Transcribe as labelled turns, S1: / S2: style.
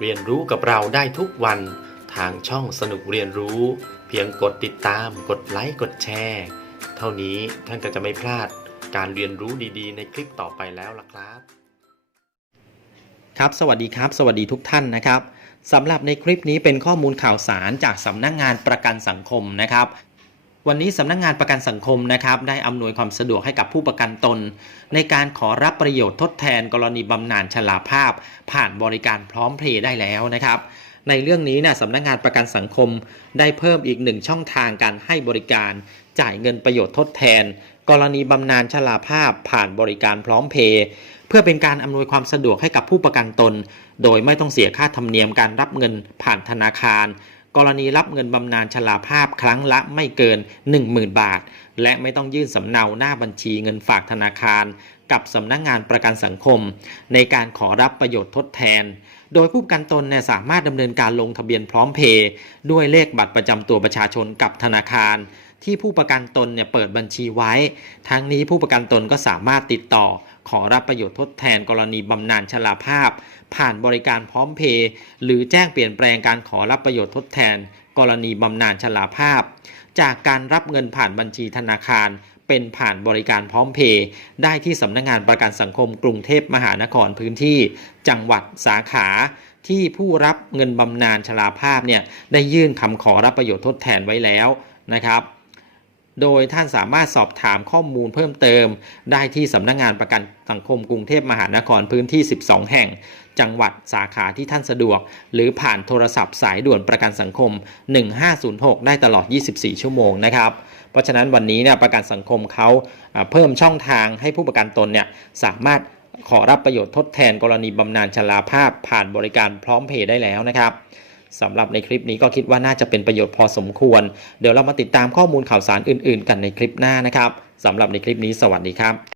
S1: เรียนรู้กับเราได้ทุกวันทางช่องสนุกเรียนรู้ เพียงกดติดตาม กดไลค์กดแชร์เท่านี้ท่านก็จะไม่พลาดการเรียนรู้ดีๆ ในคลิปต่อไปแล้วล่ะครับ
S2: ครับสวัสดีครับ สวัสดีทุกท่านนะครับสำหรับในคลิปนี้เป็นข้อมูลข่าวสารจากสำนักงงานประกันสังคมนะครับ วันนี้สำนักงงานประกันสังคมนะครับได้อำนวยความสะดวกให้กับผู้ประกันตน ในการขอรับประโยชน์ทดแทนกรณีบำนาญชราภาพ ผ่านบริการพร้อมเพลย์ได้แล้วนะครับ ในเรื่องนี้นี่ยสำนักงานประกันสังคม ได้เพิ่มอีกหนึ่งช่องทางการให้บริการ จ่ายเงินประโยชน์ทดแทน กรณีบำนาญชราภาพ ผ่านบริการพร้อมเพย์เพื่อเป็นการอำนวยความสะดวกให้กับผู้ประกันตน โดยไม่ต้องเสียค่าธรรมเนียมการรับเงินผ่านธนาคาร กรณีรับเงินบำนาญชราภาพครั้งละไม่เกิน 10,000 บาท และไม่ต้องยื่นสำเนาหน้าบัญชีเงินฝากธนาคาร กับสำนักงงานประกันสังคม ในการขอรับประโยชน์ทดแทน โดยผู้ประกันตนเนี่ยสามารถดำเนินการลงทะเบียนพร้อมเพย์ด้วยเลขบัตรประจำตัวประชาชนกับธนาคารที่ผู้ประกันตนเนี่ยเปิดบัญชีไว้ ทั้งนี้ผู้ประกันตนก็สามารถติดต่อ ขอรับประโยชน์ทดแทนกรณีบำนาญชราภาพ ผ่านบริการพร้อมเพย์หรือแจ้งเปลี่ยนแปลงการขอรับประโยชน์ทดแทน กรณีบำนาญชราภาพ จากการรับเงินผ่านบัญชีธนาคาร เป็นผ่านบริการพร้อมเพย์ได้ที่สำนักงานประกันสังคมกรุงเทพมหานครพื้นที่ จังหวัดสาขาที่ผู้รับเงินบำนาญชราภาพเนี่ยได้ยื่นคำขอรับประโยชน์ทดแทนไว้แล้วนะครับ โดยท่านสามารถสอบถามข้อมูลเพิ่มเติม ได้ที่สำนักงานประกันสังคมกรุงเทพมหานครพื้นที่ 12 แห่ง จังหวัดสาขาที่ท่านสะดวก หรือผ่านโทรศัพท์สายด่วนประกันสังคม 1506 ได้ตลอด 24 ชั่วโมงนะครับ เพราะฉะนั้นวันนี้เนี่ยประกันสังคมเขาอ่าเพิ่มช่องทางให้ผู้ประกันตนเนี่ยสามารถขอรับประโยชน์ทดแทนกรณีบำนาญชราภาพผ่านบริการพร้อมเพย์ได้แล้วนะครับ สำหรับในคลิปนี้ก็คิดว่าน่าจะเป็นประโยชน์พอสมควร เดี๋ยวเรามาติดตามข้อมูลข่าวสารอื่น ๆ กันในคลิปหน้านะครับสำหรับในคลิปนี้สวัสดีครับ